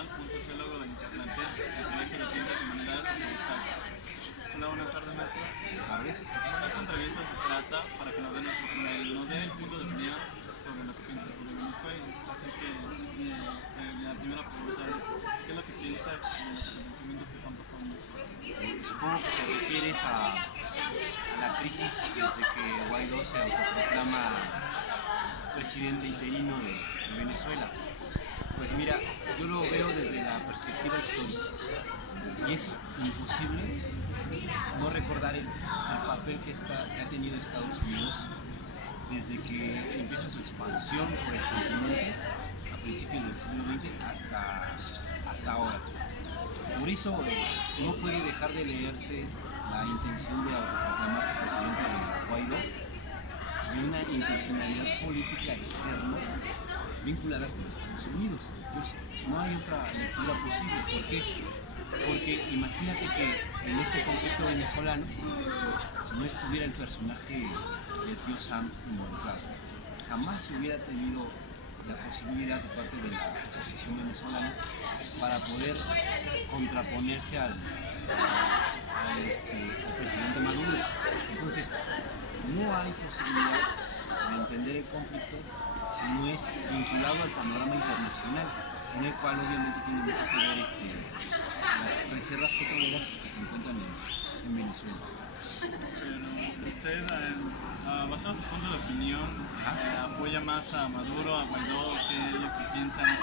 Sandoval, un sociólogo de Nizaplantel, del Colegio de Ciencias y Humanidades Azcapotzalco. Hola, buenas tardes, maestro. Buenas tardes. Bueno, esta entrevista se trata para que nos den el punto de opinión sobre lo que piensa sobre Venezuela. Así que la primera pregunta es, ¿qué es lo que piensa de los acontecimientos que están pasando? Supongo que te refieres a la crisis desde que Guaidó se autoproclama presidente interino de Venezuela. Pues mira, yo lo veo desde la perspectiva histórica y es imposible no recordar el papel que ha tenido Estados Unidos desde que empieza su expansión por el continente a principios del siglo XX hasta ahora. Por eso no puede dejar de leerse la intención de autoproclamarse presidente de Guaidó y una intencionalidad política externa vinculada con Estados Unidos. Pues no hay otra lectura posible. ¿Por qué? Porque imagínate que en este conflicto venezolano no estuviera el personaje del tío Sam involucrado. Jamás se hubiera tenido la posibilidad de parte de la oposición venezolana para poder contraponerse al presidente Maduro. Entonces, no hay posibilidad de entender el conflicto si no es vinculado al panorama internacional, en el cual obviamente tiene mucho que ver las reservas petroleras que se encuentran en Venezuela. Pero usted, basado en su punto de opinión, apoya más a Maduro, a Guaidó, ¿qué es lo que piensan?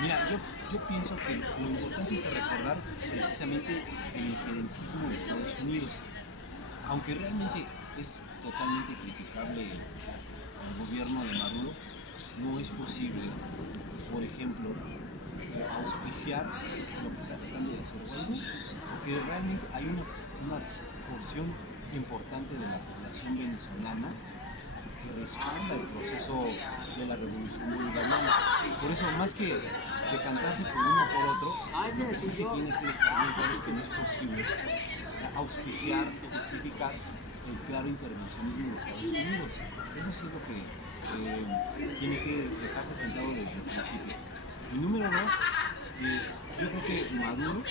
Mira, yo pienso que lo importante es recordar precisamente el injerencismo de Estados Unidos, aunque realmente es totalmente criticable el gobierno de Maduro. No es posible, por ejemplo, auspiciar lo que está tratando de hacer Guaidó, porque realmente hay una porción importante de la población venezolana que respalda el proceso de la revolución bolivariana. Por eso, más que decantarse por uno o por otro, lo que sí se tiene que dejar bien claro es que no es posible auspiciar o justificar el claro intervencionismo de Estados Unidos. Eso sí es lo que tiene que dejarse sentado desde el principio. Y número dos, yo creo que Maduro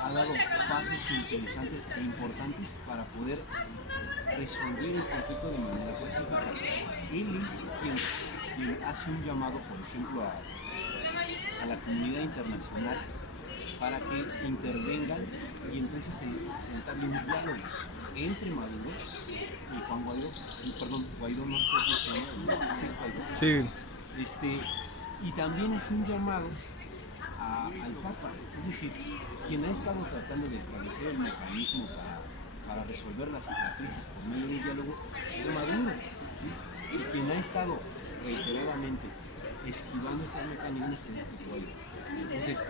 ha dado pasos interesantes e importantes para poder resolver el conflicto de manera pacífica. Él es quien hace un llamado, por ejemplo, a la comunidad internacional para que intervengan y entonces se entable un diálogo entre Maduro y Juan Guaidó, Guaidó no se llama, sí es Guaidó. Sí. Y también es un llamado al Papa, es decir, quien ha estado tratando de establecer el mecanismo para resolver la crisis por medio del diálogo es Maduro, ¿sí? Y quien ha estado reiteradamente esquivando estos mecanismos es Guaidó. Entonces,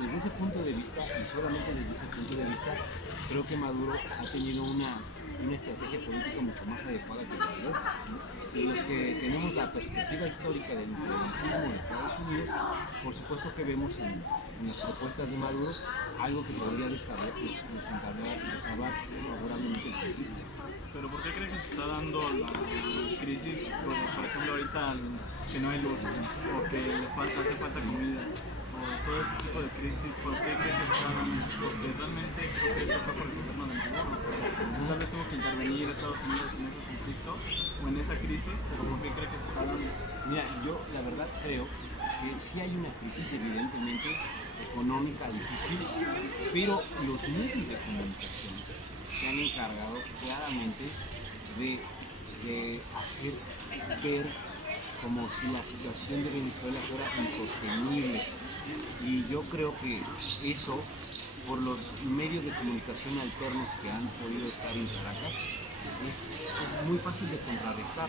desde ese punto de vista, y solamente desde ese punto de vista, creo que Maduro ha tenido una estrategia política mucho más adecuada que Guaidó, ¿no? Y los que tenemos la perspectiva histórica del imperialismo de Estados Unidos, por supuesto que vemos en las propuestas de Maduro algo que podría desarrollar favorablemente el conflicto. ¿Pero por qué cree que se está dando la crisis, por ejemplo, ahorita que no hay luz, o que hace falta comida, o todo ese tipo de crisis? ¿Por qué cree que se está dando? Porque realmente creo que eso fue por el gobierno de Maduro. Tal vez tuvo que intervenir Estados Unidos en ese conflicto o en esa crisis, pero ¿por qué cree que se está dando? Mira, yo la verdad creo que sí hay una crisis evidentemente económica difícil, pero los medios de comunicación se han encargado claramente de hacer ver como si la situación de Venezuela fuera insostenible. Y yo creo que eso, por los medios de comunicación alternos que han podido estar en Caracas, es muy fácil de contrarrestar.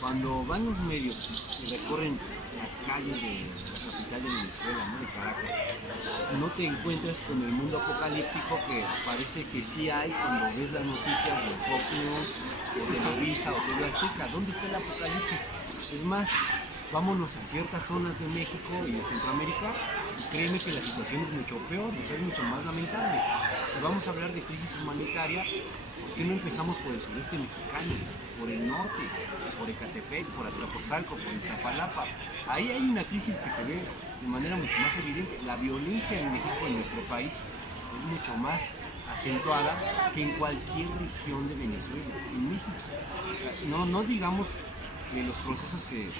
Cuando van los medios y recorren las calles de la capital de Venezuela, ¿no? De Caracas, no te encuentras con el mundo apocalíptico que parece que sí hay cuando ves las noticias de Fox News o Televisa o TV Azteca. ¿Dónde está el apocalipsis? Es más, vámonos a ciertas zonas de México y de Centroamérica y créeme que la situación es mucho peor, es mucho más lamentable. Si vamos a hablar de crisis humanitaria, ¿Por qué no empezamos por el sureste mexicano, por el norte, por Ecatepec, por Azcapotzalco, por Iztapalapa? Ahí hay una crisis que se ve de manera mucho más evidente. La violencia en México, en nuestro país, es mucho más acentuada que en cualquier región de Venezuela, en México. O sea, no digamos los procesos que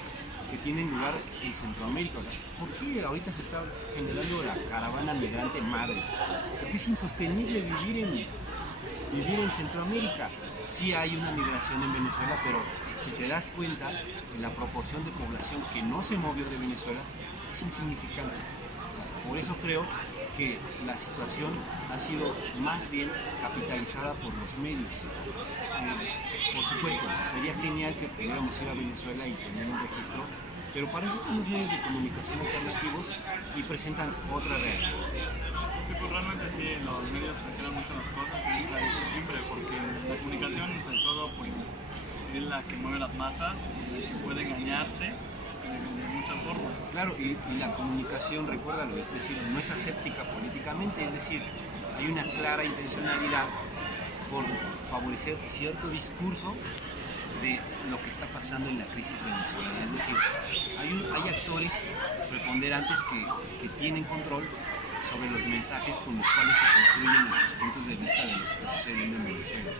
tienen lugar en Centroamérica. O sea, ¿por qué ahorita se está generando la caravana migrante madre? Porque es insostenible vivir en Centroamérica. Sí hay una migración en Venezuela, pero si te das cuenta, la proporción de población que no se movió de Venezuela es insignificante. O sea, por eso creo que la situación ha sido más bien capitalizada por los medios. Por supuesto, sería genial que pudiéramos ir a Venezuela y tener un registro, pero para eso están los medios de comunicación alternativos y presentan otra realidad. Sí, pues realmente sí, los medios presionan mucho las cosas y se ha dicho siempre, porque la comunicación, sobre todo, pues, es la que mueve las masas, y la que puede engañarte de muchas formas. Claro, y la comunicación, recuérdalo, es decir, no es aséptica políticamente, es decir, hay una clara intencionalidad por favorecer cierto discurso de lo que está pasando en la crisis venezolana. Es decir, hay actores preponderantes que tienen control sobre los mensajes con los cuales se construyen nuestros puntos de vista de lo que está sucediendo en Venezuela.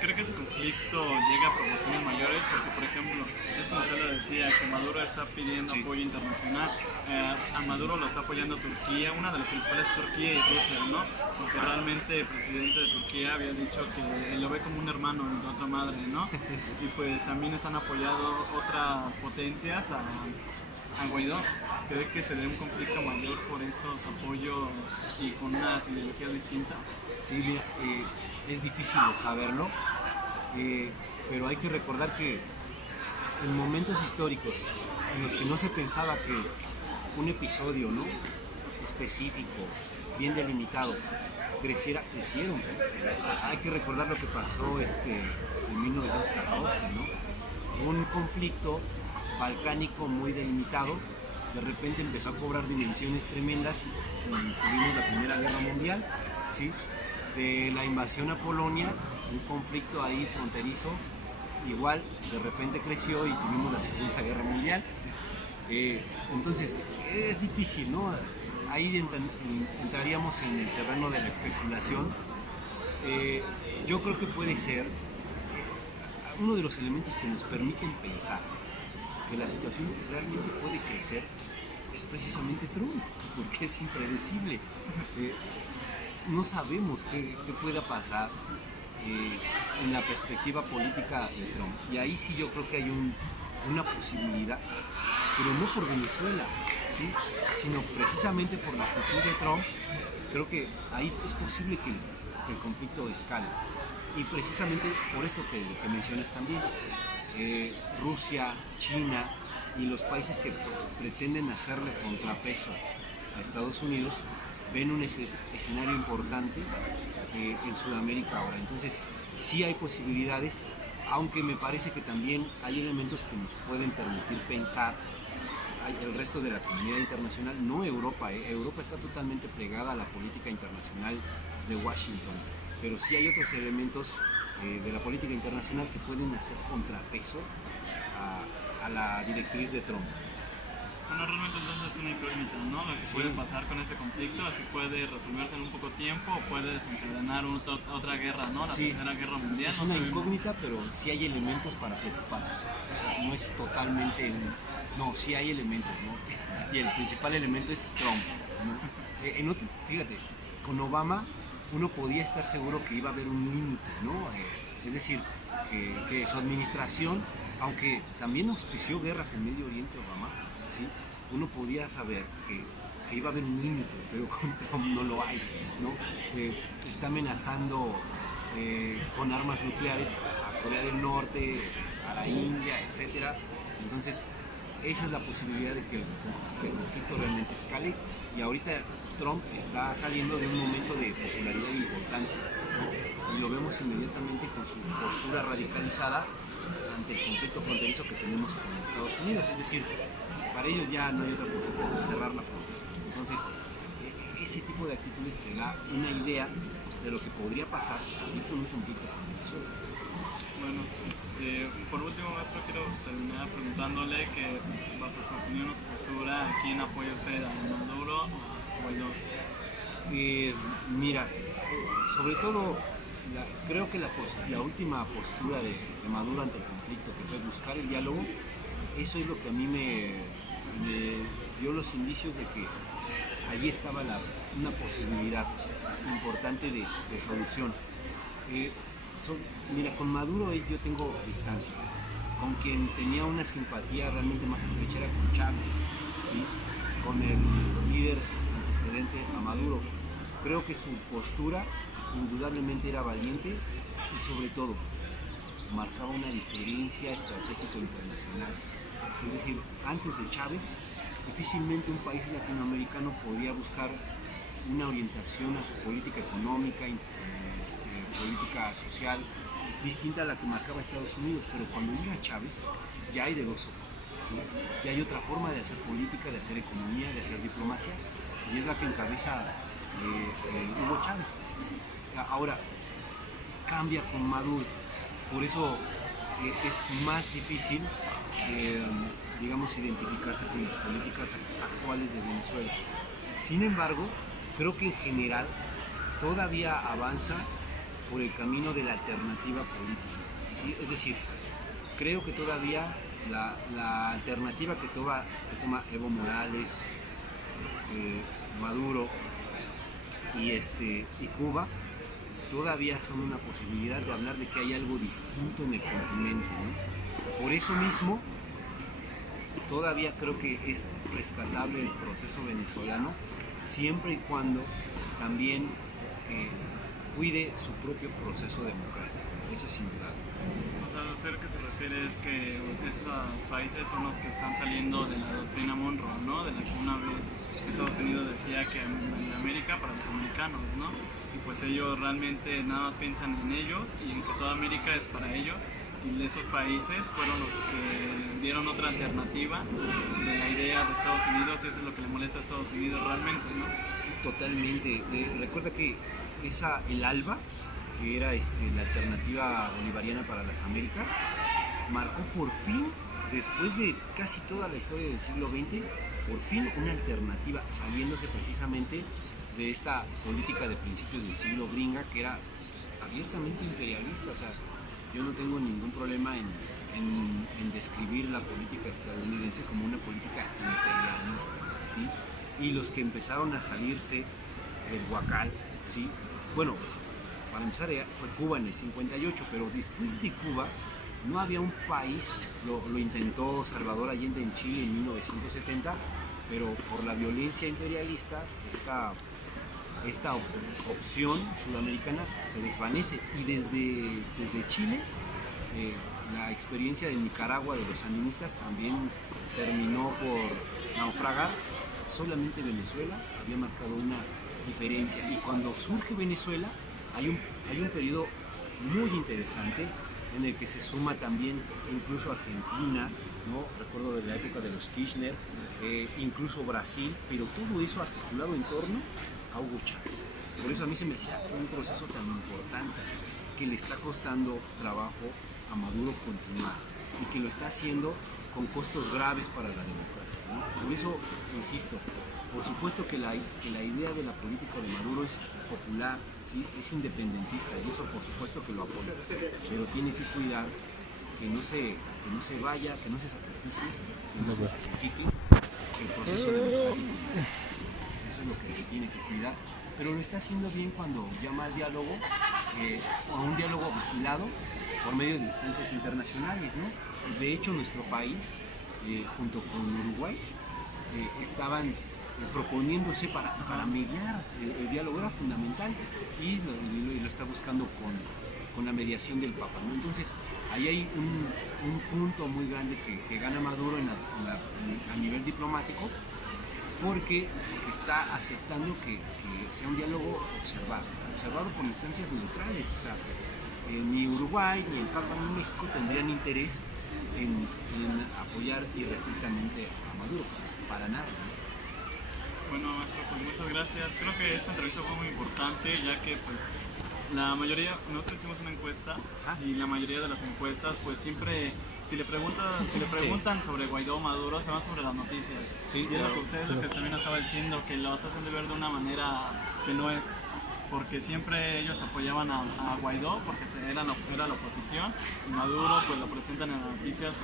Creo que ese conflicto llega a proporciones mayores porque, por ejemplo, es como usted lo decía, que Maduro está pidiendo apoyo internacional. A Maduro lo está apoyando Turquía, una de las principales es Turquía y Rusia, ¿no? Porque realmente el presidente de Turquía había dicho que lo ve como un hermano de otra madre, ¿no? Y pues también están apoyando otras potencias a Guaidó. ¿Cree que se dé un conflicto mayor por estos apoyos y con unas ideologías distintas? Sí, mira, es difícil saberlo, pero hay que recordar que en momentos históricos en los que no se pensaba que un episodio, ¿no?, específico, bien delimitado, crecieron. Hay que recordar lo que pasó en 1914, ¿no? Un conflicto balcánico muy delimitado, de repente empezó a cobrar dimensiones tremendas y tuvimos la Primera Guerra Mundial, ¿sí? De la invasión a Polonia, un conflicto ahí fronterizo, igual de repente creció y tuvimos la Segunda Guerra Mundial. Entonces es difícil, ¿no? Ahí entraríamos en el terreno de la especulación. Yo creo que puede ser uno de los elementos que nos permiten pensar que la situación realmente puede crecer es precisamente Trump, porque es impredecible. No sabemos qué pueda pasar en la perspectiva política de Trump. Y ahí sí yo creo que hay una posibilidad, pero no por Venezuela, ¿sí?, sino precisamente por la actitud de Trump. Creo que ahí es posible que el conflicto escale. Y precisamente por eso que mencionas también, Rusia, China y los países que pretenden hacerle contrapeso a Estados Unidos ven un escenario importante en Sudamérica ahora. Entonces sí hay posibilidades, aunque me parece que también hay elementos que nos pueden permitir pensar el resto de la comunidad internacional, no Europa. Europa está totalmente plegada a la política internacional de Washington, pero sí hay otros elementos de la política internacional que pueden hacer contrapeso a la directriz de Trump. Bueno, realmente entonces es una incógnita, ¿no? Lo que puede pasar con este conflicto, así puede resolverse en un poco tiempo o puede desencadenar otra guerra, ¿no? La Tercera Guerra Mundial. Es una incógnita, pero sí hay elementos para preocuparse. O sea, no es totalmente no, sí hay elementos, ¿no? Y el principal elemento es Trump, ¿no? Fíjate, con Obama uno podía estar seguro que iba a haber un límite, ¿no? Es decir, que su administración, aunque también auspició guerras en Medio Oriente, Obama, ¿sí?, uno podía saber que iba a haber un límite, pero con Trump no lo hay, ¿no? Está amenazando con armas nucleares a Corea del Norte, a la India, etc. Entonces, esa es la posibilidad de que el conflicto realmente escale, y ahorita Trump está saliendo de un momento de popularidad importante, ¿no? Y lo vemos inmediatamente con su postura radicalizada ante el conflicto fronterizo que tenemos con Estados Unidos. Es decir, para ellos ya no hay otra posibilidad de cerrar la frontera. Entonces, ese tipo de actitudes te da una idea de lo que podría pasar también con un conflicto con Venezuela. Bueno, por último, maestro, quiero terminar preguntándole que, bajo su opinión o su postura, ¿a quién apoya usted? ¿A Maduro o a Guaidó? Mira, sobre todo, creo que la última postura de Maduro ante el conflicto, que fue buscar el diálogo, eso es lo que a mí me dio los indicios de que allí estaba una posibilidad importante de solución. Mira, con Maduro yo tengo distancias. Con quien tenía una simpatía realmente más estrecha era con Chávez, ¿sí? Con el líder antecedente a Maduro. Creo que su postura indudablemente era valiente y sobre todo marcaba una diferencia estratégica internacional. Es decir, antes de Chávez, difícilmente un país latinoamericano podía buscar una orientación a su política económica, política social, distinta a la que marcaba Estados Unidos, pero cuando llega Chávez ya hay de dos sopas, ¿no? Ya hay otra forma de hacer política, de hacer economía, de hacer diplomacia, y es la que encabeza Hugo Chávez. Ahora, cambia con Maduro, por eso es más difícil, digamos, identificarse con las políticas actuales de Venezuela. Sin embargo, creo que en general todavía avanza por el camino de la alternativa política, ¿sí? Es decir, creo que todavía la alternativa que toma Evo Morales, Maduro y Cuba todavía son una posibilidad de hablar de que hay algo distinto en el continente, ¿no? Por eso mismo todavía creo que es rescatable el proceso venezolano, siempre y cuando también cuide su propio proceso democrático. Eso es sin duda. O sea, lo que se refiere es que esos países son los que están saliendo de la doctrina Monroe, ¿no? De la que una vez Estados Unidos decía que en América para los americanos, ¿no? Y pues ellos realmente nada más piensan en ellos y en que toda América es para ellos. Y esos países fueron los que dieron otra alternativa de la idea de Estados Unidos, y eso es lo que le molesta a Estados Unidos realmente, ¿no? Sí, totalmente. Recuerda que el ALBA, que era la alternativa bolivariana para las Américas, marcó por fin, después de casi toda la historia del siglo XX, por fin una alternativa, saliéndose precisamente de esta política de principios del siglo gringa, que era pues, abiertamente imperialista. O sea, yo no tengo ningún problema en describir la política estadounidense como una política imperialista, ¿sí? Y los que empezaron a salirse del Huacal, ¿sí? Bueno, para empezar fue Cuba en el 58, pero después de Cuba no había un país, lo intentó Salvador Allende en Chile en 1970, pero por la violencia imperialista esta opción sudamericana se desvanece, y desde Chile la experiencia de Nicaragua de los sandinistas también terminó por naufragar. Solamente Venezuela había marcado una diferencia, y cuando surge Venezuela hay un periodo muy interesante en el que se suma también incluso Argentina, ¿no? Recuerdo de la época de los Kirchner, incluso Brasil, pero todo eso articulado en torno a Hugo Chávez. Por eso a mí se me hacía un proceso tan importante, que le está costando trabajo a Maduro continuar y que lo está haciendo con costos graves para la democracia, ¿no? Por eso, insisto, por supuesto que la idea de la política de Maduro es popular, ¿sí? Es independentista, y eso por supuesto que lo apoya, pero tiene que cuidar que no se vaya, que no se sacrifique, que no se sacrifique el proceso democrático. Eso es lo que tiene que cuidar, pero lo está haciendo bien cuando llama al diálogo, a un diálogo vigilado por medio de instancias internacionales, ¿no? De hecho, nuestro país, junto con Uruguay, estaban proponiéndose para mediar. El diálogo era fundamental, y lo está buscando con la mediación del Papa, ¿no? Entonces, ahí hay un punto muy grande que gana Maduro a nivel diplomático, porque está aceptando que sea un diálogo observado por instancias neutrales. O sea, ni Uruguay, ni el Papa, ni México tendrían interés en apoyar irrestrictamente a Maduro, para nada, ¿no? Bueno, maestro, pues muchas gracias. Creo que esta entrevista fue muy importante, ya que pues la mayoría, nosotros hicimos una encuesta y la mayoría de las encuestas pues siempre, si le preguntan sobre Guaidó o Maduro, se van sobre las noticias. Sí, y es lo que ustedes, lo que también estaba diciendo, que lo hacen de ver de una manera que no es. Porque siempre ellos apoyaban a Guaidó porque era la oposición, y Maduro pues lo presentan en las noticias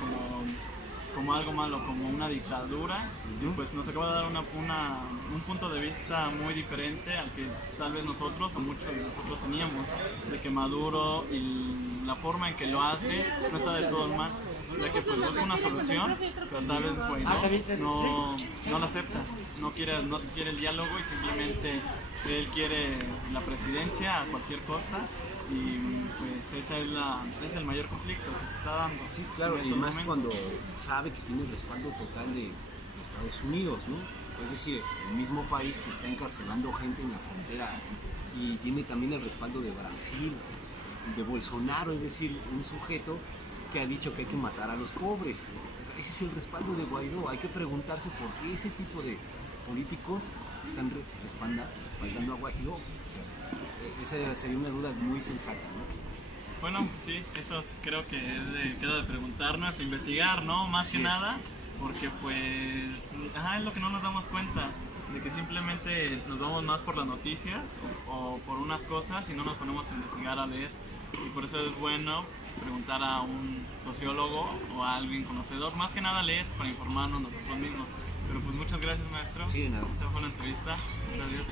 como algo malo, como una dictadura, y pues nos acaba de dar un punto de vista muy diferente al que tal vez nosotros o muchos de nosotros teníamos, de que Maduro y la forma en que lo hace no está de todo mal, ya que pues busca una solución, pero tal vez Guaidó no la acepta, no quiere el diálogo y simplemente él quiere la presidencia a cualquier costa. Y pues ese es el mayor conflicto que se está dando. Sí, claro, en y estos más momentos. cuando sabe que tiene el respaldo total de Estados Unidos, ¿no? Es decir, el mismo país que está encarcelando gente en la frontera y tiene también el respaldo de Brasil, de Bolsonaro, es decir, un sujeto que ha dicho que hay que matar a los pobres. O sea, ese es el respaldo de Guaidó. Hay que preguntarse por qué ese tipo de políticos están respaldando a Guaidó. O sea, esa sería una duda muy sensata, ¿no? Bueno, sí, eso creo que queda de preguntarnos, investigar, ¿no? Más que nada, porque pues es lo que no nos damos cuenta, de que simplemente nos vamos más por las noticias o por unas cosas y no nos ponemos a investigar, a leer. Y por eso es bueno preguntar a un sociólogo o a alguien conocedor, más que nada leer para informarnos nosotros mismos. Pero pues muchas gracias, maestro. Sí, de nada. Esa fue la entrevista. Gracias.